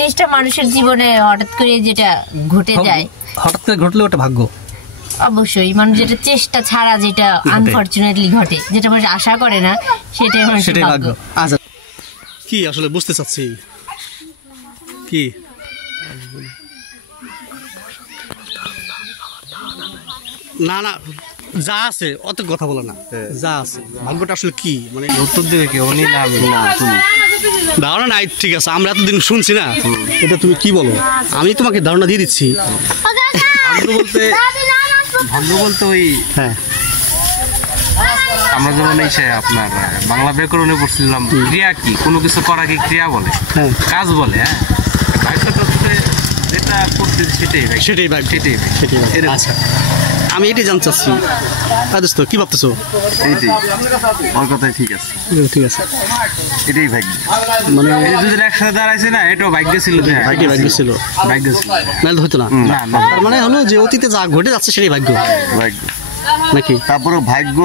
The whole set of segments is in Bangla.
জিনিসটা মানুষের জীবনে হঠাৎ করে যেটা ঘটে যায়, হঠাৎ করে ঘটলে ওটা ভাগ্য। অবশ্যই মানুষ যেটা চেষ্টা ছাড়া যেটা আনফরচুনেটলি ঘটে, যেটা মানুষ আশা করে না, সেটাই মানুষের ভাগ্য। আচ্ছা, কি আসলে বুঝতে চাচ্ছি কি না না যা আছে অত কথা বলে না, যা আছে ভাগ্যটা আসলে কি মানে উত্তর দেবে কি উনি না আমি না তুমি ধারণা নাই। ঠিক আছে, আমরা এতদিন শুনছি না, এটা তুমি কি বলো? আমি তোমাকে ধারণা দিয়ে দিচ্ছি। ভাগ্য বলতে ওই হ্যাঁ আমরা যেমন এসে আপনার বাংলা ব্যাকরণে পড়ছিলাম, ক্রিয়া কি কোনো কিছু করা কি ক্রিয়া বলে, কাজ বলে। হ্যাঁ, ভাগ্যটা যেটা করতে সেটাই ভাগ্য। আচ্ছা, আমি এটাই জানতে চাচ্ছি। দোস্ত কি ভাবতেছো? এইটাই ওর কথাই ঠিক আছে, ঠিক আছে, এটাই ভাগ্য। মানে দুজন একসাথে দাঁড়াইছে না, এটাও ভাগ্য ছিল, ভাগ্য ছিল, নাহলে হতো না। তার মানে হলো যে অতীতে যা ঘটে যাচ্ছে সেটাই ভাগ্য নাকি? তারপরে ভাগ্য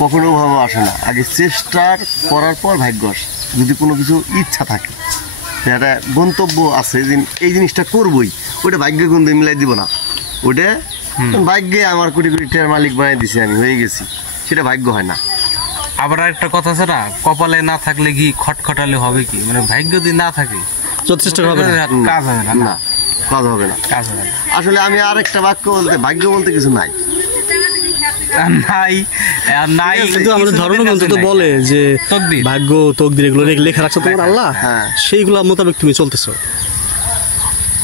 কখনো ভাবে আসে না, আগে চেষ্টার করার পর ভাগ্য আসে। যদি কোনো কিছু ইচ্ছা থাকে, একটা গন্তব্য আছে যে এই জিনিসটা করবই, ওটা ভাগ্যে গন্ধে মিলাই দিব না। ওটা ভাগ্যে আমার কোটি কোটি টাকার মালিক বানিয়ে দিছি, আমি হয়ে গেছি, সেটা ভাগ্য হয় না। আবার একটা কথা আছে না, কপালে না থাকলে কি খটখটালে হবে কি, মানে ভাগ্য যদি না থাকে যথেষ্ট হবে না, কাজ হবে না। না, কাজ হবে না, কাজ হবে না। আসলে আমি আরেকটা বাক্য বলতে, ভাগ্য বলতে কিছু নাই, নাই। কিন্তু আমাদের ধর্মগ্রন্থ তো বলে যে ভাগ্য তকদির এগুলো লেখা রাখছো তোমার আল্লাহ, সেইগুলো মোতাবেক তুমি চলতেছো।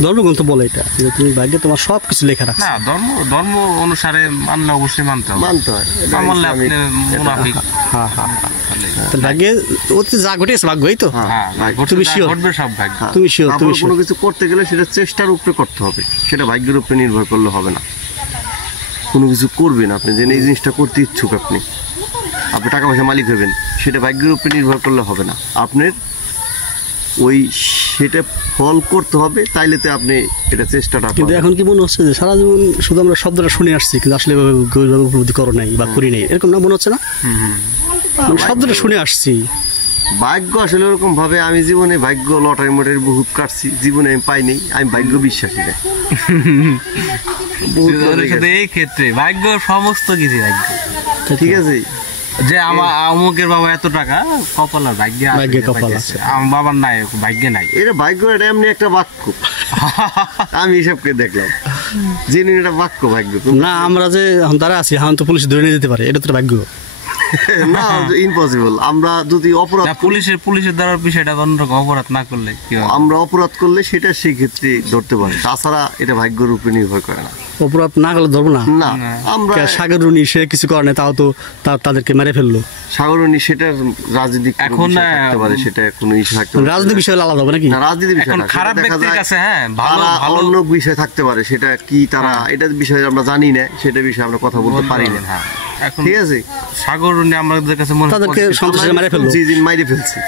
ধর্মগ্রন্থ বলে এটা, তুমি ভাগ্যে তোমার সবকিছু লেখা রাখছো। না, ধর্ম অনুসারে মানলে অবশ্যই মানতে হয়। মানলে আপনি মুনাফিক। হ্যাঁ হ্যাঁ, ভাগ্যে অতীতে যা ঘটেছে ভাগ্যই তো। তুমি শিওর ঘটবে সব ভাগ্য। তুমি শিওর? তুমি কোনো কিছু করতে গেলে সেটা চেষ্টার উপরে করতে হবে, সেটা ভাগ্যের উপরে নির্ভর করলে হবে না। কোনো কিছু করবেন আপনি, যে এই জিনিসটা করতে ইচ্ছুক, আপনি টাকা পয়সা মালিক হবেন, সেটা ভাগ্যের উপরে নির্ভর করলে হবে না। আপনার ওই সেটা ফল করতে হবে, তাইলে তো আপনি এটা চেষ্টাটা। কিন্তু এখন কি মনে হচ্ছে যে সারা জীবন শুধু আমরা শব্দটা শুনে আসছি, কিন্তু আসলে গভীরভাবে উপলব্ধি করো নাই বা করি নাই, এরকম না মনে হচ্ছে না? শব্দটা শুনে আসছি। ভাগ্য আসলে ওরকম ভাবে আমি জীবনে ভাগ্য লটারি মোটারি বহুত কাটছি, জীবনে আমি পাইনি, আমি ভাগ্য বিশ্বাসী না। এই ক্ষেত্রে ভাগ্য সমস্ত কিছু ভাগ্য, ঠিক আছে। যে আমার অমুকের বাবা এত টাকা, কপাল আর ভাগ্যে কপাল আছে, আমার বাবার নাই, ভাগ্যে নাই। এটা ভাগ্য, এটা এমনি একটা বাক্য। আমি হিসাবকে দেখলাম জেনে এটা বাক্য, ভাগ্য না। আমরা যে দাঁড়া আছি, হান তো পুলিশ ধরে নিয়ে যেতে পারে, এটা তো ভাগ্য না, ইম্পসিবল। আমরা যদি অপরাধ, পুলিশের দ্বারা বিষয়টা অন্যরকম, অপরাধ না করলে কি হবে? আমরা অপরাধ করলে সেটা সেই ক্ষেত্রে ধরতে পারে, তাছাড়া এটা ভাগ্যের উপরে নির্ভর করে না। অপরাধ না করলে ধরবো না। না, আমরা সাগররুনি সে কিছু করে না, তাও তো তাদেরকে মেরে ফেললো। সাগররুনি সেটা রাজনীতিক এখন থাকতে পারে, সেটা কোনো ইস্যু থাকতে পারে। রাজনীতি বিষয় আলাদা হবে নাকি? না, রাজনীতি বিষয় না, খারাপ ব্যক্তির কাছে হ্যাঁ ভালো অন্য বিষয় থাকতে পারে, সেটা কি তারা এটা বিষয়ে আমরা জানি না, সেটা বিষয়ে আমরা কথা বলতে পারি না। ঠিক আছে, সাগররুনি আমাদের কাছে মনে তাদেরকে সন্ত্রাসীরা মেরে ফেললো, মাইরে ফেলছে।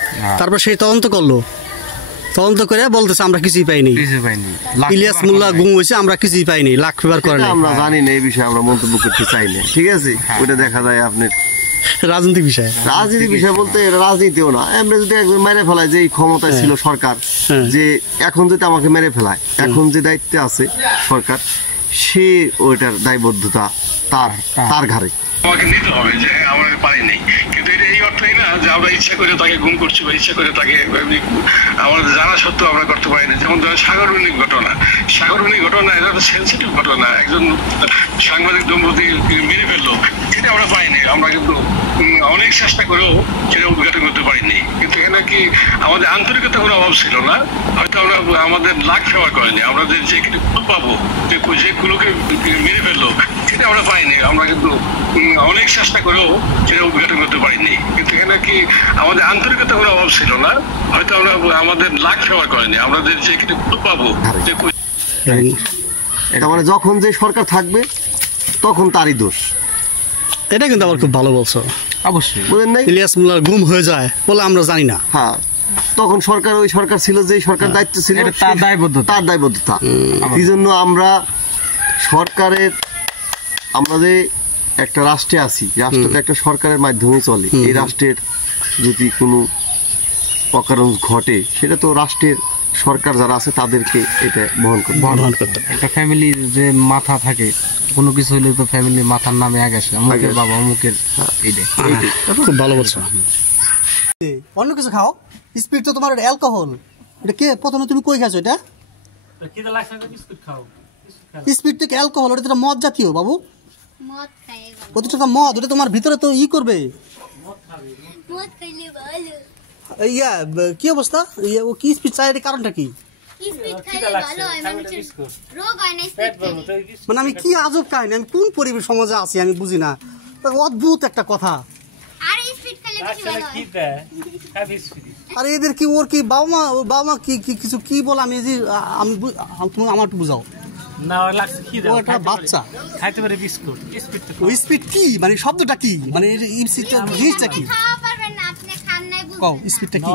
তারপর সেই তদন্ত করলো, তদন্ত করে বলতেছে আমরা কিছুই পাইনি, ইলিয়াস মোল্লা গুম হয়েছে, আমরা কিছুই পাইনি, লাখ ফেভার করে না। আমরা জানি না, এই বিষয়ে আমরা মন্তব্য করতে চাই না। ঠিক আছে, ওটা দেখা যায় আপনার রাজনৈতিক বিষয়। রাজনীতি বিষয় বলতে রাজনীতিও না, আমরা যদি একজন মেরে ফেলায়, যে ক্ষমতায় ছিল সরকার, যে এখন যদি আমাকে মেরে ফেলায়, এখন যে দায়িত্বে আছে সরকার, সে ওইটার দায়বদ্ধতা তার ঘাড়ে আমাকে নিতে হবে, যে আমরা পারি নাই। কিন্তু এটা এই অর্থই না যে আমরা ইচ্ছা করে তাকে গুম করছি বা ইচ্ছা করে তাকে আমাদের জানা সত্ত্বেও আমরা করতে পারি না। যেমন ধরেন সাগররুনি ঘটনা, এটা তো সেন্সিটিভ ঘটনা, একজন সাংবাদিক দম্পতি মেরে ফেললো, এটা আমরা পাইনি। আমরা কিন্তু অনেক চেষ্টা করেও সেটা উদ্ঘাটন করতে পারিনি। কিন্তু এখানে কি আমাদের আন্তরিকতা কোনো অভাব ছিল না, হয়তো আমরা আমাদের লাখ ফেভার করেনি। আমরা যে পাবো, যে কুলোকে মেরে ফেললো, সেটা আমরা পাইনি। আমরা কিন্তু অনেক চেষ্টা করেও সেটা উদ্ঘাটন করতে পারিনি। কিন্তু এখানে কি আমাদের আন্তরিকতা কোনো অভাব ছিল না, হয়তো আমরা আমাদের লাখ ফেভার করেনি। আমরা যে পাবো, এটা মানে যখন যে সরকার থাকবে তখন তারই দোষ। এটা কিন্তু আবার খুব ভালো বলছো। অবশ্যই বলেন নাই, ইলিয়াস মোল্লার গুম হয়ে যায় বলে আমরা জানি না। হ্যাঁ, তখন সরকার ওই সরকার ছিল, যে সরকার দায়িত্ব ছিল, তার দায়বদ্ধতা। এই জন্য আমরা সরকারের, আমরা যে একটা রাষ্ট্রে আছি, রাষ্ট্রটা একটা সরকারের মাধ্যমে চলে। এই রাষ্ট্রের যদি কোনো অকারণ ঘটে, সেটা তো রাষ্ট্রের সরকার যারা আছে তাদেরকে এটা বহন করতে একটা ফ্যামিলির যে মাথা থাকে, কোনো কিছু হলে তো ফ্যামিলির মাথার নামে আগে আসে, অমুকের বাবা অমুকের। এইটাই খুব ভালো বলছো। অন্য কিছু খাও, স্পিড তো তোমার অ্যালকোহল। এটা কে প্রথমে তুমি কই খাচ্ছ? এটা স্পিড থেকে অ্যালকোহল, ওটা তো মদ জাতীয় বাবু। ওটা মদ, ওটা তোমার ভিতরে তো ই করবে। ইয়া কি অবস্থা? ও কি স্পিড চাই, এর কারণটা কি? মানে আমি কি আজব কাহিনী, আমি কোন পরিবেশ সমাজে আছি আমি বুঝি না। অদ্ভুত একটা কথা। আরে এদের কি, ওর কি বাবা মা, ওর বাবা মা কি কিছু কি বলে, আমি আমার একটু বুঝাও না। ও একটা বাচ্চা খাইতে পারে বিস্কুট। স্পিড কি মানে, শব্দটা কি মানে, জিনিসটা কি? স্পিডটা কি?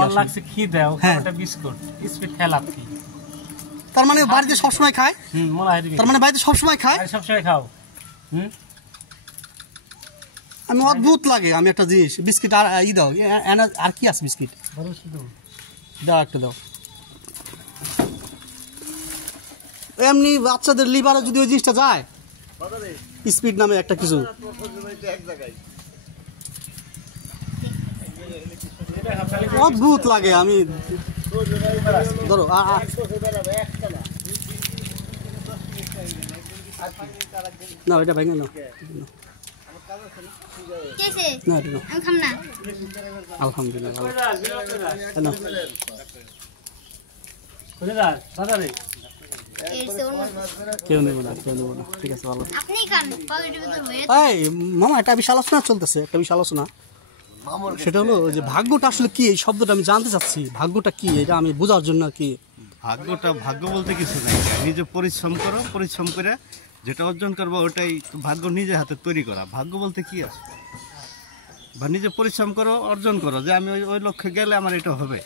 হ্যাঁ বিস্কুট স্পিড খেলা কি? তার মানে বাড়িতে সবসময় খায়? তার মানে বাড়িতে সবসময় খায়? সবসময় খাও। আমি অদ্ভুত লাগে। আমি একটা জিনিস, বিস্কিট আর ই দাও, আর কি আছে বিস্কিট দাও, একটা দাও। এমনি বাচ্চাদের লিভারে যদি ওই জিনিসটা যায়, স্পিড নামে একটা কিছু। অদ্ভুত লাগে। আমি ধরো না, এটা ভেঙে না, আলহামদুলিল্লাহ। কেউ নেব না, ঠিক আছে ভালো। মামা একটা বিশাল আলোচনা চলতেছে, একটা বিশাল আলোচনা। সেটা হলো যে ভাগ্যটা আসলে কি, এই শব্দটা আমি জানতে চাচ্ছি। ভাগ্যটা কি এটা আমি বোঝার জন্য আর কি। ভাগ্য বলতে কিছু নেই, নিজে পরিশ্রম করো, পরিশ্রম করে যেটা অর্জন করবো ওটাই ভাগ্য, নিজে হাতে তৈরি করা। ভাগ্য বলতে কি আছে? বা নিজে পরিশ্রম করো, অর্জন করো, যে আমি ওই লক্ষ্যে গেলে আমার এটা হবে।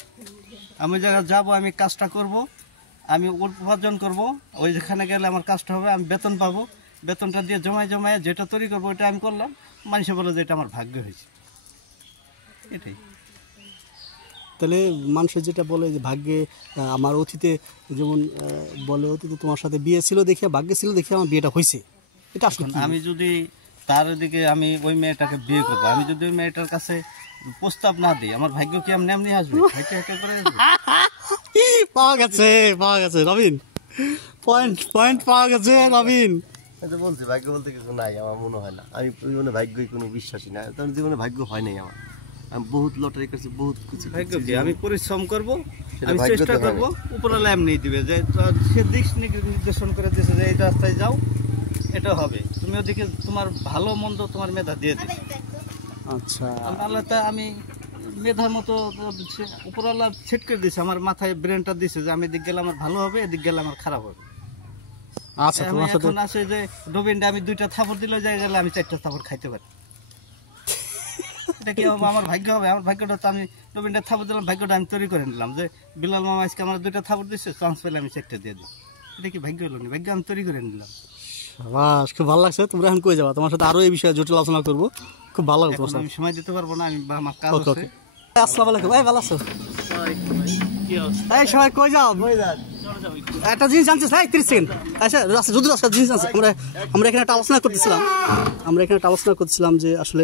আমি জায়গায় যাবো, আমি কাজটা করব, আমি উপার্জন করব, ওই যেখানে গেলে আমার কাজটা হবে, আমি বেতন পাবো, বেতনটা দিয়ে জমায় যেটা তৈরি করবো ওটা আমি করলাম। মানুষে বলে যে এটা আমার ভাগ্য হয়েছে, এটাই। তাহলে মানুষের যেটা বলে যে ভাগ্যে, আমার অতীতে যেমন বলে অতীতে তোমার সাথে বিয়ে ছিল দেখিয়া, ভাগ্যে ছিল দেখিয়া আমার বিয়েটা হয়েছে, এটা আসলে আমি যদি তার দিকে আমি ওই মেয়েটাকে বিয়ে করবো, আমি যদি ওই মেয়েটার কাছে প্রস্তাব না দিই, আমার ভাগ্য কি আমি এমনি আসবে? পাওয়া গেছে রবিন, পয়েন্ট পাওয়া গেছে রবিন। বলছি ভাগ্য বলতে কিছু নাই, আমার মনে হয় না। আমি জীবনে ভাগ্যই কোনো বিশ্বাসী না, কারণ জীবনে ভাগ্য হয় নাই আমার। আমি বহুত লটারি করছি, বহুত কিছু। ভাগ্য কি? আমি পরিশ্রম করব, আমি চেষ্টা করবো, উপরওয়ালা এমনি দিবে যে সে দিক নির্দেশন করে দিয়েছে যে এই রাস্তায় যাও, এটা হবে। তুমি ওদিকে তোমার ভালো মন্দ তোমার মেধা দিয়ে দিবে। আচ্ছা, আল্লাহ আমি মেধার মতো উপরওয়ালা সেট করে দিয়েছে, আমার মাথায় ব্রেনটা দিয়েছে যে আমি এদিক গেলে আমার ভালো হবে, এদিক গেলে আমার খারাপ হবে। আচ্ছা, তোমার সাথে এখন আছে যে ডোবিনটা আমি 2টা থাপড় দিলে জায়গায় আমি 4টা থাপড় খাইতে পারি। এটা কি হবে? আমার ভাগ্য হবে? আমার ভাগ্যটা তো আমি ডোবিনটা থাপড় দিলাম, ভাগ্যটা আমি তৈরি করে নিলাম যে বিলাল মামা আজকে আমার 2টা থাপড় দিচ্ছে, চান্স পেলে আমি 4টা দিয়ে দিই। এটা কি ভাগ্য হলো না? ভাগ্য আমি তৈরি করে নিলাম। বাস, খুব ভালো লাগছে। তোমরা এখন কই যাবা? তোমার সাথে আরো এই বিষয়ে জটিল আলোচনা করবো, খুব ভালো লাগবে। আমি সময় দিতে পারবো না, আমি আমার কাজ আছে। আসসালামু আলাইকুম ভাই, ভালো আছো? এই সবাই কই যাও? একটা জিনিস জানছিস? 30 সেকেন্ড। আচ্ছা, যদি একটা জিনিস জানছিস, আমরা এখানে একটা আলোচনা করতেছিলাম যে আসলে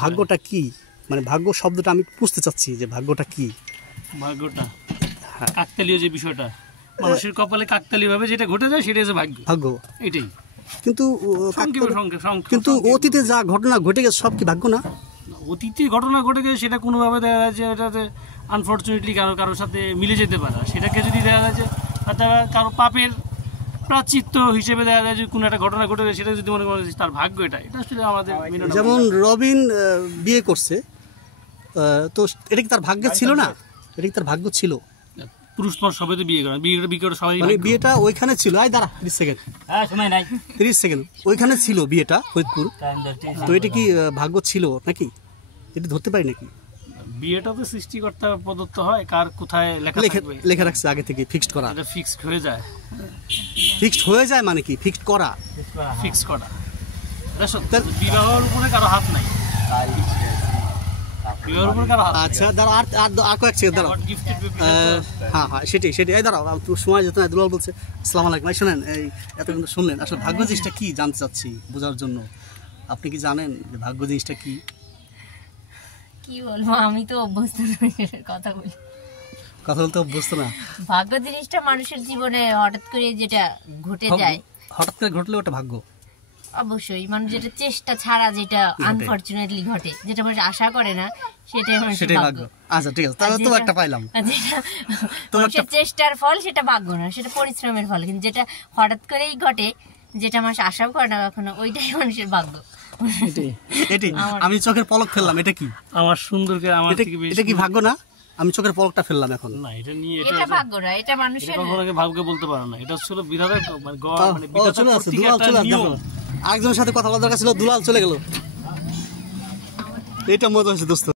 ভাগ্যটা কি, মানে ভাগ্য শব্দটা আমি বুঝতে চাচ্ছি যে ভাগ্যটা কি। ভাগ্যটা কাকতালীয় যে বিষয়টা, মানুষের কপালে কাকতালীয় ভাবে যেটা ঘটে যায় সেটাই হচ্ছে ভাগ্য। এটাই। কিন্তু অতীতে যা ঘটনা ঘটে গেছে সব কি ভাগ্য না? অতীতে ঘটনা ঘটে গেছে সেটা কোনোভাবে দেখা যাচ্ছে ওটাতে আনফর্চুনেটলি কারোর সাথে মিলে যেতে পারে। সেটাকে যদি দেখা যাচ্ছে কারো পাপের প্রাচিত্য হিসেবে দেখা যায় যে কোনো একটা ঘটনা ঘটে গেছে, সেটা যদি মনে করেন তার ভাগ্য, এটা আসলে আমাদের। যেমন রবিন বিয়ে করছে, তো এটা কি তার ভাগ্যে ছিল না? এটা কি তার ভাগ্য ছিল? পুরুষ মানুষ সবাই তো বিয়ে করে, বিয়ে করে সবাই, মানে বিয়েটা ওইখানে ছিল। আয় দাঁড়া 30 সেকেন্ড, সময় নাই, 30 সেকেন্ড। ওইখানে ছিল বিয়েটা, ফরিদপুর। তো এটা কি ভাগ্য ছিল নাকি? এটা ধরতে পারি নাকি? বিয়েটা তো সৃষ্টিকর্তা প্রদত্ত হয়, কার কোথায় লেখা রাখছে আগে থেকে, ফিক্সড করা। এটা ফিক্সড হয়ে যায়। ফিক্সড হয়ে যায় মানে কি? ফিক্সড করা। ফিক্স করা। এটা সত্য, বিবাহের উপরে কারো হাত নাই। বিবাহের উপর কারো হাত নেই। আচ্ছা দাঁড়াও, আর কয়েক সেকেন্ড দাঁড়াও। God gifted people হ্যাঁ সেটাই এই দাঁড়াও, একটু সময় যেত না। দুলাল বলছে আসসালামু আলাইকুম। শোনেন, এই এত কিন্তু শুনলেন, আসলে ভাগ্য জিনিসটা কি জানতে চাচ্ছি বোঝার জন্য। আপনি কি জানেন যে ভাগ্য জিনিসটা কি? কি বলবো, আমি তো অভ্যস্ত নই কথা বলি। কথা বলতে অভ্যস্ত না। ভাগ্য জিনিসটা মানুষের জীবনে হঠাৎ করে যেটা ঘটে যায়, হঠাৎ করে ঘটলে ওটা ভাগ্য। অবশ্যই মানুষ যেটা চেষ্টা ছাড়া যেটা আনফরচুনেটলি ঘটে, যেটা মানুষ আশা করে না, সেটাই মানুষের সেটাই ভাগ্য। ভাগ্য। আচ্ছা ঠিক আছে, তাহলে তো একটা পাইলাম। মানুষের চেষ্টার ফল সেটা ভাগ্য না, সেটা পরিশ্রমের ফল। কিন্তু যেটা হঠাৎ করেই ঘটে, যেটা মানুষ আশাও করে না কখনো, ওইটাই মানুষের ভাগ্য। এটাই আমি চোখের পলক ফেললাম, এটা কি? আমার সুন্দর করে আমার থেকে বেশি এটা কি ভাগ্য না? আমি চোখের পলকটা ফেললাম এখন। না, এটা নিয়ে এটা ভাগ্য না, এটা মানুষের। কখনো আগে ভাগ্য বলতে পারো না। এটা ছিল বিধাতা, মানে মানে ও, বিধাতা চলে আসছে, কর্তৃক দুলাল একটা চলে আসছে। নিয়ম। দেখো, আরেকজনের সাথে কথা বলার দরকার ছিল, দুলাল চলে গেল। এটা মজা হয়েছে দোস্ত।